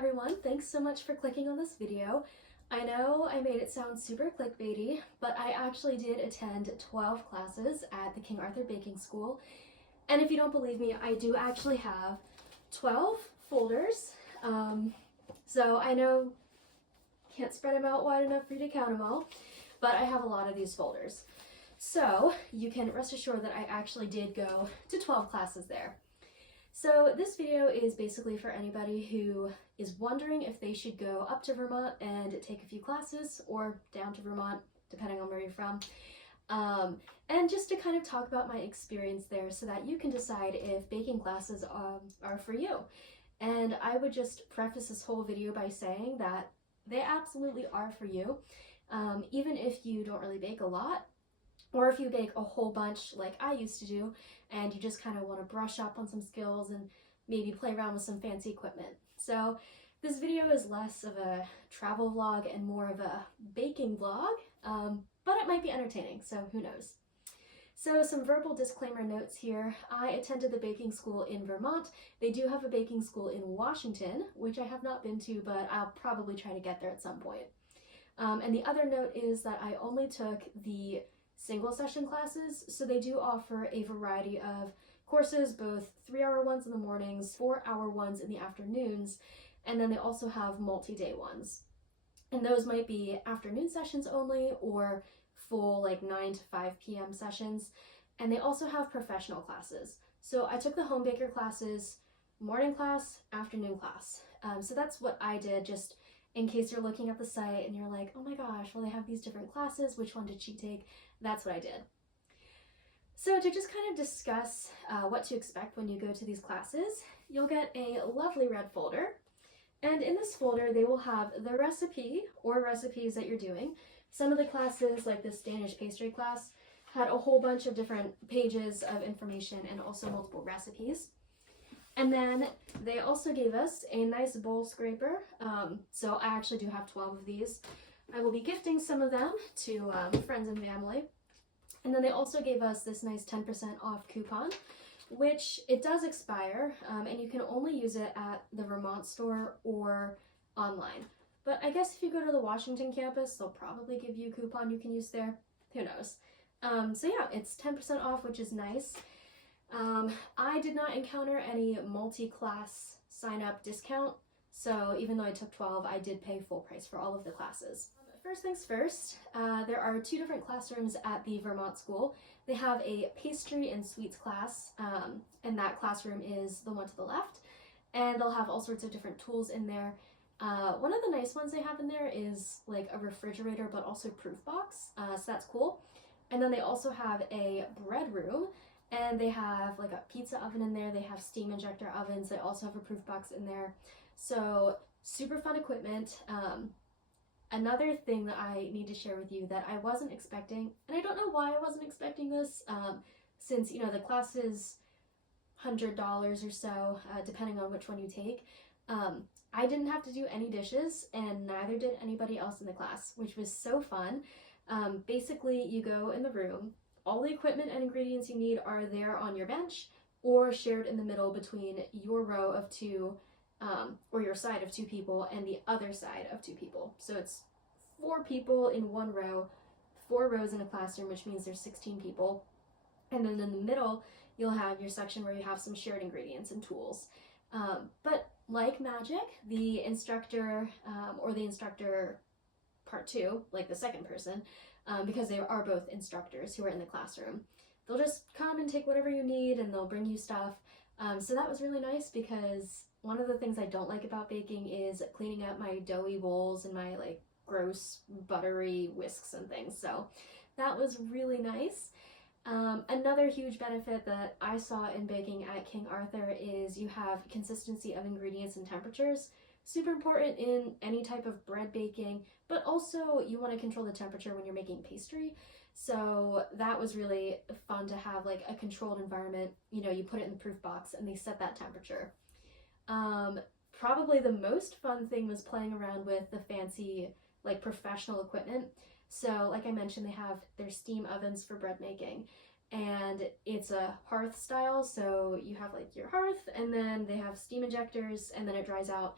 everyone, thanks so much for clicking on this video. I know I made it sound super clickbaity, but I actually did attend 12 classes at the King Arthur Baking School. And if you don't believe me, I do actually have 12 folders. So I know can't spread them out wide enough for you to count them all, but I have a lot of these folders. So you can rest assured that I actually did go to 12 classes there. So this video is basically for anybody who is wondering if they should go up to Vermont and take a few classes, or down to Vermont, depending on where you're from. And just to kind of talk about my experience there so that you can decide if baking classes are for you. And I would just preface this whole video by saying that they absolutely are for you. Even if you don't really bake a lot, or if you bake a whole bunch like I used to do, and you just kind of want to brush up on some skills and maybe play around with some fancy equipment. So this video is less of a travel vlog and more of a baking vlog, but it might be entertaining, so who knows. So some verbal disclaimer notes here. I attended the baking school in Vermont. They do have a baking school in Washington, which I have not been to, but I'll probably try to get there at some point. And the other note is that I only took the single session classes, so they do offer a variety of courses, both 3-hour ones in the mornings, 4-hour ones in the afternoons, and then they also have multi-day ones. And those might be afternoon sessions only, or full like 9 to 5 p.m. sessions. And they also have professional classes. So I took the home baker classes, morning class, afternoon class. So that's what I did, just in case you're looking at the site and you're like, oh my gosh, well, they have these different classes, which one did she take? That's what I did. So to just kind of discuss what to expect when you go to these classes, you'll get a lovely red folder. And in this folder, they will have the recipe or recipes that you're doing. Some of the classes, like this Danish pastry class, had a whole bunch of different pages of information and also multiple recipes. And then they also gave us a nice bowl scraper. So I actually do have 12 of these. I will be gifting some of them to friends and family. And then they also gave us this nice 10% off coupon, which it does expire, and you can only use it at the Vermont store or online. But I guess if you go to the Washington campus, they'll probably give you a coupon you can use there. Who knows? So yeah, it's 10% off, which is nice. I did not encounter any multi-class sign-up discount, so even though I took 12, I did pay full price for all of the classes. First things first, there are 2 different classrooms at the Vermont school. They have a pastry and sweets class, and that classroom is the one to the left, and they'll have all sorts of different tools in there. One of the nice ones they have in there is like a refrigerator, but also proof box, so that's cool. And then they also have a bread room, and they have like a pizza oven in there. They have steam injector ovens. They also have a proof box in there. So super fun equipment. Another thing that I need to share with you that I wasn't expecting, and I don't know why I wasn't expecting this, since, you know, the class is $100 or so, depending on which one you take. I didn't have to do any dishes, and neither did anybody else in the class, which was so fun. Basically, you go in the room, all the equipment and ingredients you need are there on your bench or shared in the middle between your row of 2, or your side of 2 people and the other side of 2 people. So it's 4 people in one row, 4 rows in a classroom, which means there's 16 people. And then in the middle, you'll have your section where you have some shared ingredients and tools. But like magic, the instructor, or the instructor part 2, like the second person, because they are both instructors who are in the classroom, they'll just come and take whatever you need and they'll bring you stuff. So that was really nice, because one of the things I don't like about baking is cleaning up my doughy bowls and my like gross buttery whisks and things. So that was really nice. Another huge benefit that I saw in baking at King Arthur is you have consistency of ingredients and temperatures. Super important in any type of bread baking, but also you want to control the temperature when you're making pastry. So that was really fun to have like a controlled environment. You know, you put it in the proof box and they set that temperature. Probably the most fun thing was playing around with the fancy like professional equipment. So like I mentioned, they have their steam ovens for bread making, and it's a hearth style. So you have like your hearth, and then they have steam injectors, and then it dries out.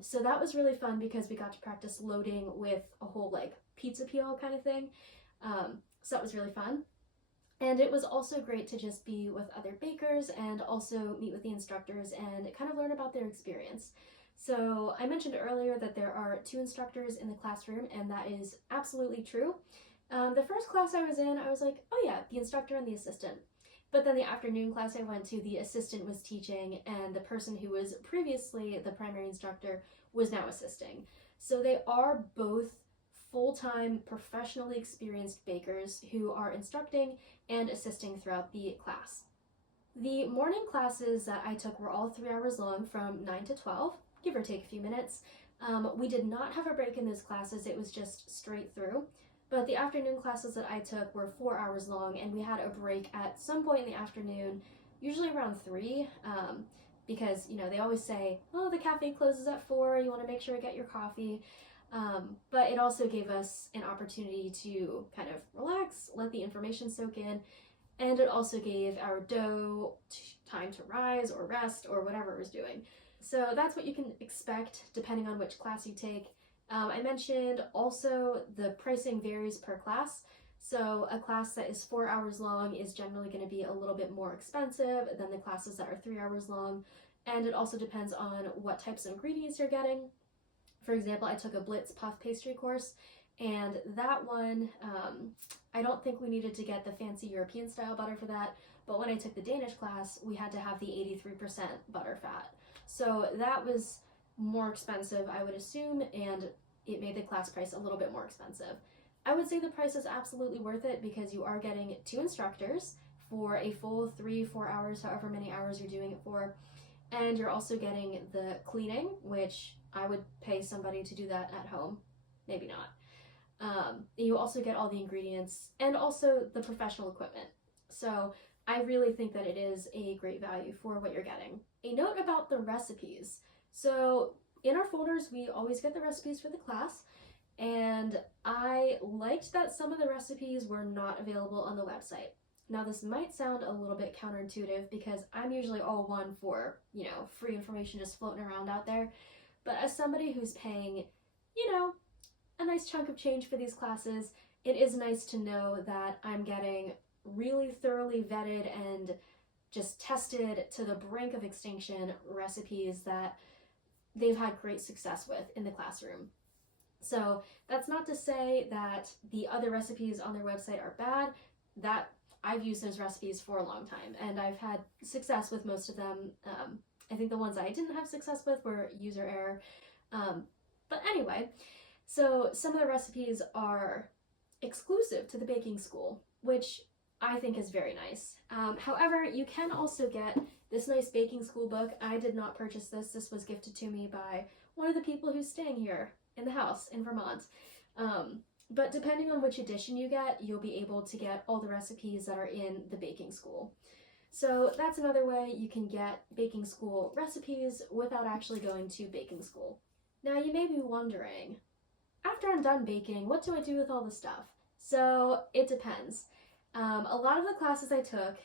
So that was really fun because we got to practice loading with a whole like pizza peel kind of thing. So that was really fun. And it was also great to just be with other bakers and also meet with the instructors and kind of learn about their experience. So I mentioned earlier that there are 2 instructors in the classroom, and that is absolutely true. The first class I was in, I was like, oh yeah, the instructor and the assistant. But then the afternoon class I went to, the assistant was teaching, and the person who was previously the primary instructor was now assisting. So they are both full-time, professionally experienced bakers who are instructing and assisting throughout the class. The morning classes that I took were all 3 hours long from 9 to 12, give or take a few minutes. We did not have a break in those classes, it was just straight through. But the afternoon classes that I took were 4 hours long, and we had a break at some point in the afternoon, usually around 3, because, you know, they always say, oh, the cafe closes at 4, you want to make sure to get your coffee. But it also gave us an opportunity to kind of relax, let the information soak in, and it also gave our dough time to rise or rest or whatever it was doing. So that's what you can expect depending on which class you take. I mentioned also the pricing varies per class. So a class that is 4 hours long is generally going to be a little bit more expensive than the classes that are 3 hours long. And it also depends on what types of ingredients you're getting. For example, I took a Blitz puff pastry course, and that one, I don't think we needed to get the fancy European style butter for that, but when I took the Danish class, we had to have the 83% butter fat. So that was more expensive, I would assume, and it made the class price a little bit more expensive. I would say the price is absolutely worth it because you are getting 2 instructors for a full 3-4 hours, however many hours you're doing it for, and you're also getting the cleaning, which I would pay somebody to do that at home, maybe not. You also get all the ingredients and also the professional equipment. So I really think that it is a great value for what you're getting. A note about the recipes. So in our folders, we always get the recipes for the class, and I liked that some of the recipes were not available on the website. Now this might sound a little bit counterintuitive because I'm usually all one for, you know, free information just floating around out there. But as somebody who's paying, you know, a nice chunk of change for these classes, it is nice to know that I'm getting really thoroughly vetted and just tested to the brink of extinction recipes that they've had great success with in the classroom. So that's not to say that the other recipes on their website are bad. That I've used those recipes for a long time, and I've had success with most of them. I think the ones I didn't have success with were user error. But anyway, so some of the recipes are exclusive to the baking school, which I think is very nice. However, you can also get this nice baking school book. I did not purchase this. This was gifted to me by one of the people who's staying here in the house in Vermont. But depending on which edition you get, you'll be able to get all the recipes that are in the baking school. So that's another way you can get baking school recipes without actually going to baking school. Now you may be wondering, after I'm done baking, what do I do with all the stuff? So it depends. A lot of the classes I took,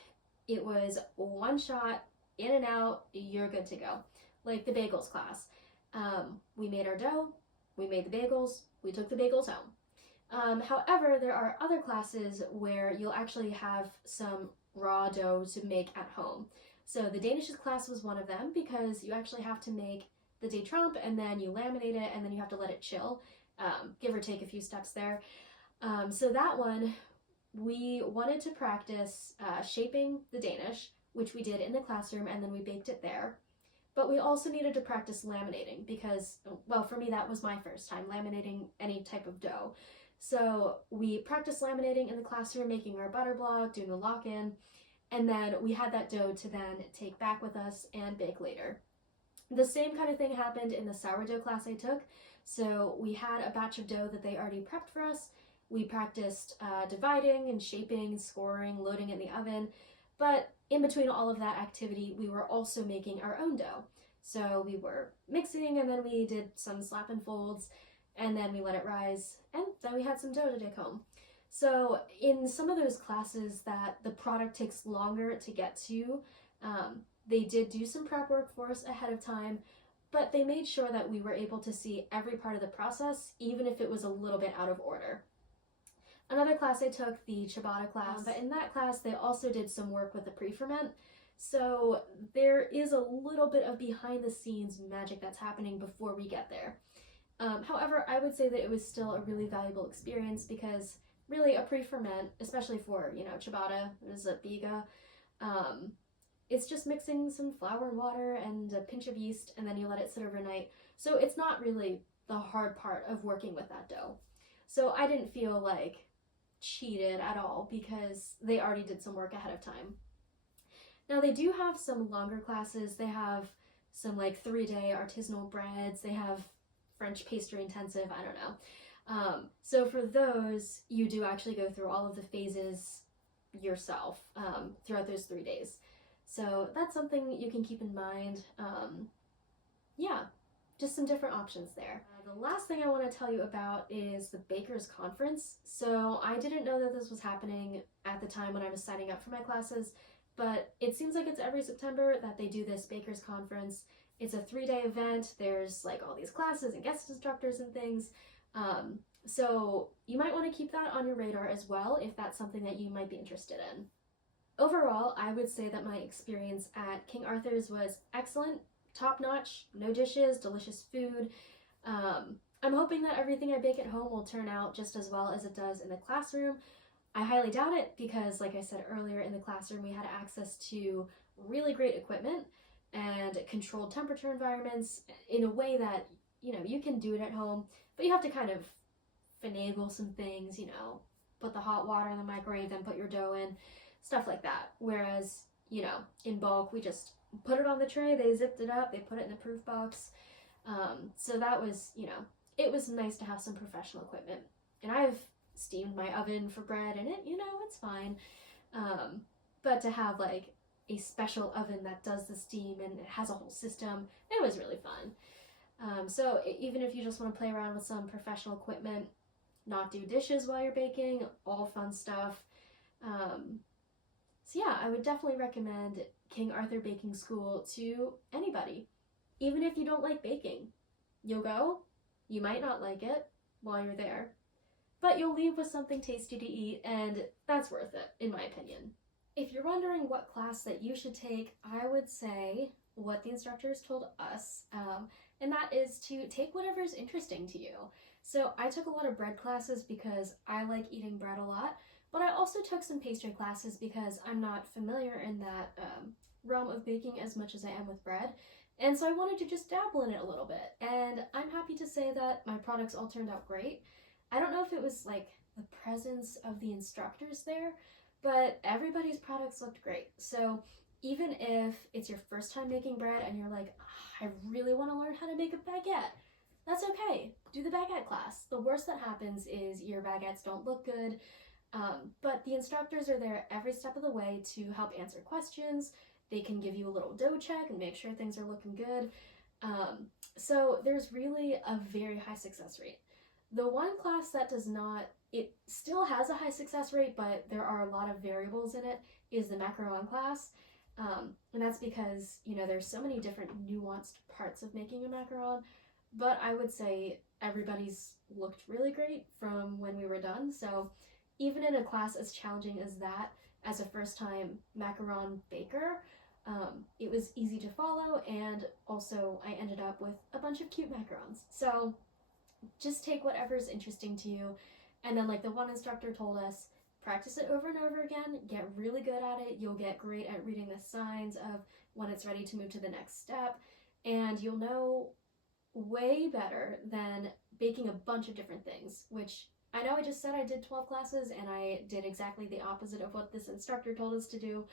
it was one shot, in and out, you're good to go. Like the bagels class. We made our dough, we made the bagels, we took the bagels home. However, there are other classes where you'll actually have some raw dough to make at home. So the Danish class was one of them because you actually have to make the de trempe and then you laminate it and then you have to let it chill, give or take a few steps there. So that one, we wanted to practice shaping the Danish, which we did in the classroom, and then we baked it there. But we also needed to practice laminating because, well, for me that was my first time laminating any type of dough. So we practiced laminating in the classroom, making our butter block, doing the lock-in, and then we had that dough to then take back with us and bake later. The same kind of thing happened in the sourdough class I took. So we had a batch of dough that they already prepped for us. We practiced dividing and shaping, scoring, loading in the oven. But in between all of that activity, we were also making our own dough. So we were mixing, and then we did some slap and folds, and then we let it rise, and then we had some dough to take home. So in some of those classes that the product takes longer to get to, they did do some prep work for us ahead of time, but they made sure that we were able to see every part of the process, even if it was a little bit out of order. Another class I took, the ciabatta class, but in that class they also did some work with the pre-ferment. So there is a little bit of behind the scenes magic that's happening before we get there. However, I would say that it was still a really valuable experience because really a pre-ferment, especially for, ciabatta, is a biga, it's just mixing some flour and water and a pinch of yeast, and then you let it sit overnight. So it's not really the hard part of working with that dough. So I didn't feel like cheated at all because they already did some work ahead of time. Now they do have some longer classes. They have some like 3-day artisanal breads. They have French pastry intensive, I don't know. So for those, you do actually go through all of the phases yourself throughout those 3 days. So that's something you can keep in mind. Yeah, just some different options there. The last thing I want to tell you about is the Bakers Conference. So I didn't know that this was happening at the time when I was signing up for my classes, but it seems like it's every September that they do this Bakers Conference. It's a 3-day event. There's like all these classes and guest instructors and things. So you might want to keep that on your radar as well if that's something that you might be interested in. Overall, I would say that my experience at King Arthur's was excellent, top-notch, no dishes, delicious food. I'm hoping that everything I bake at home will turn out just as well as it does in the classroom. I highly doubt it because, like I said earlier, in the classroom we had access to really great equipment and controlled temperature environments in a way that, you can do it at home, but you have to kind of finagle some things, put the hot water in the microwave, then put your dough in, stuff like that. Whereas, in bulk, we just put it on the tray, they zipped it up, they put it in the proof box. So that was, it was nice to have some professional equipment. And I've steamed my oven for bread and it's fine. But to have like a special oven that does the steam and it has a whole system, it was really fun. So even if you just want to play around with some professional equipment, not do dishes while you're baking, all fun stuff. So yeah, I would definitely recommend King Arthur Baking School to anybody. Even if you don't like baking, you'll go, you might not like it while you're there, but you'll leave with something tasty to eat, and that's worth it, in my opinion. If you're wondering what class that you should take, I would say what the instructors told us, and that is to take whatever is interesting to you. So I took a lot of bread classes because I like eating bread a lot, but I also took some pastry classes because I'm not familiar in that realm of baking as much as I am with bread. And so I wanted to just dabble in it a little bit. And I'm happy to say that my products all turned out great. I don't know if it was like the presence of the instructors there, but everybody's products looked great. So even if it's your first time making bread and you're like, I really want to learn how to make a baguette, that's okay. Do the baguette class. The worst that happens is your baguettes don't look good, but the instructors are there every step of the way to help answer questions. They can give you a little dough check and make sure things are looking good. So there's really a very high success rate. The one class that does not, it still has a high success rate, but there are a lot of variables in it, is the macaron class. And that's because, there's so many different nuanced parts of making a macaron, but I would say everybody's looked really great from when we were done. So even in a class as challenging as that, as a first-time macaron baker, it was easy to follow, and also I ended up with a bunch of cute macarons. So just take whatever's interesting to you, and then like the one instructor told us, practice it over and over again, get really good at it, you'll get great at reading the signs of when it's ready to move to the next step, and you'll know way better than baking a bunch of different things, which I know I just said I did 12 classes and I did exactly the opposite of what this instructor told us to do.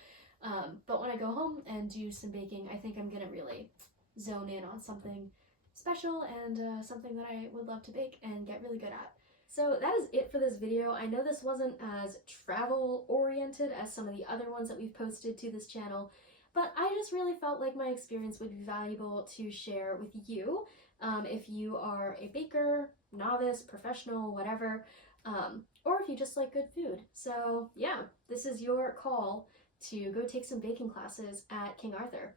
But when I go home and do some baking, I think I'm gonna really zone in on something special and something that I would love to bake and get really good at. So that is it for this video. I know this wasn't as travel oriented as some of the other ones that we've posted to this channel, but I just really felt like my experience would be valuable to share with you. If you are a baker, novice, professional, whatever, or if you just like good food. So yeah, this is your call to go take some baking classes at King Arthur.